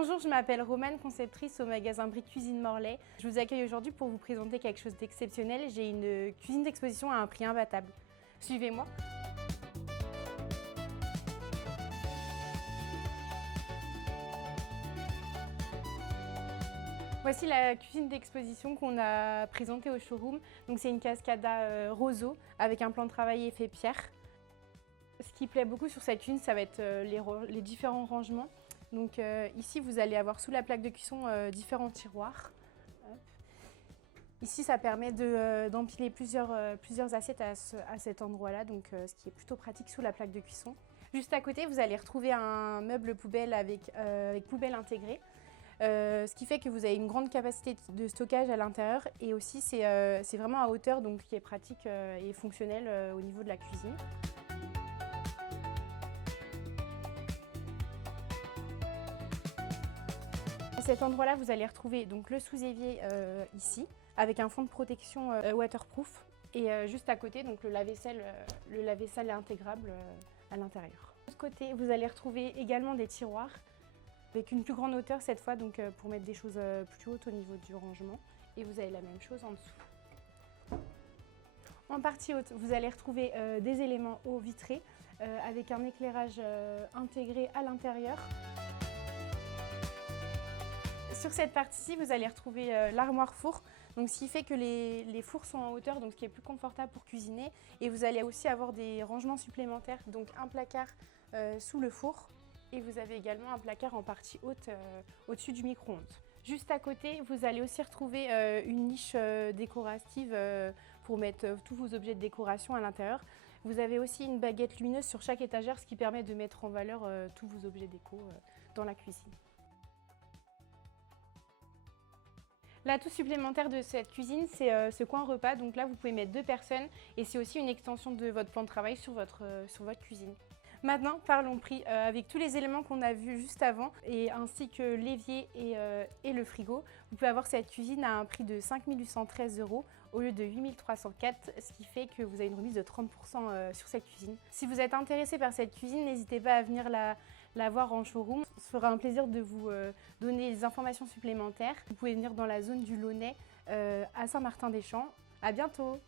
Bonjour, je m'appelle Romane, conceptrice au magasin Brick Cuisine Morlaix. Je vous accueille aujourd'hui pour vous présenter quelque chose d'exceptionnel. J'ai une cuisine d'exposition à un prix imbattable. Suivez-moi. Voici la cuisine d'exposition qu'on a présentée au showroom. Donc c'est une Cascada roseau avec un plan de travail effet pierre. Ce qui plaît beaucoup sur cette cuisine, ça va être les différents rangements. Donc ici, vous allez avoir sous la plaque de cuisson différents tiroirs. Hop. Ici, ça permet d'empiler plusieurs assiettes à cet endroit-là, donc ce qui est plutôt pratique sous la plaque de cuisson. Juste à côté, vous allez retrouver un meuble poubelle avec poubelle intégrée. Ce qui fait que vous avez une grande capacité de stockage à l'intérieur et aussi c'est vraiment à hauteur, donc qui est pratique et fonctionnel au niveau de la cuisine. À cet endroit-là, vous allez retrouver donc le sous-évier ici, avec un fond de protection waterproof. Et juste à côté, donc le lave-vaisselle est intégrable à l'intérieur. De l'autre côté, vous allez retrouver également des tiroirs, avec une plus grande hauteur cette fois, donc pour mettre des choses plus hautes au niveau du rangement. Et vous avez la même chose en dessous. En partie haute, vous allez retrouver des éléments hauts vitrés, avec un éclairage intégré à l'intérieur. Sur cette partie-ci, vous allez retrouver l'armoire four, donc ce qui fait que les fours sont en hauteur, donc ce qui est plus confortable pour cuisiner. Et vous allez aussi avoir des rangements supplémentaires, donc un placard sous le four. Et vous avez également un placard en partie haute au-dessus du micro-ondes. Juste à côté, vous allez aussi retrouver une niche décorative pour mettre tous vos objets de décoration à l'intérieur. Vous avez aussi une baguette lumineuse sur chaque étagère, ce qui permet de mettre en valeur tous vos objets déco dans la cuisine. L'atout supplémentaire de cette cuisine, c'est ce coin repas. Donc là, vous pouvez mettre 2 personnes et c'est aussi une extension de votre plan de travail sur votre cuisine. Maintenant, parlons prix. Avec tous les éléments qu'on a vus juste avant, et ainsi que l'évier et le frigo, vous pouvez avoir cette cuisine à un prix de 5 813 € au lieu de 8 304, ce qui fait que vous avez une remise de 30% sur cette cuisine. Si vous êtes intéressé par cette cuisine, n'hésitez pas à venir la voir en showroom. Ce fera un plaisir de vous donner des informations supplémentaires. Vous pouvez venir dans la zone du Launay à Saint-Martin-des-Champs. À bientôt!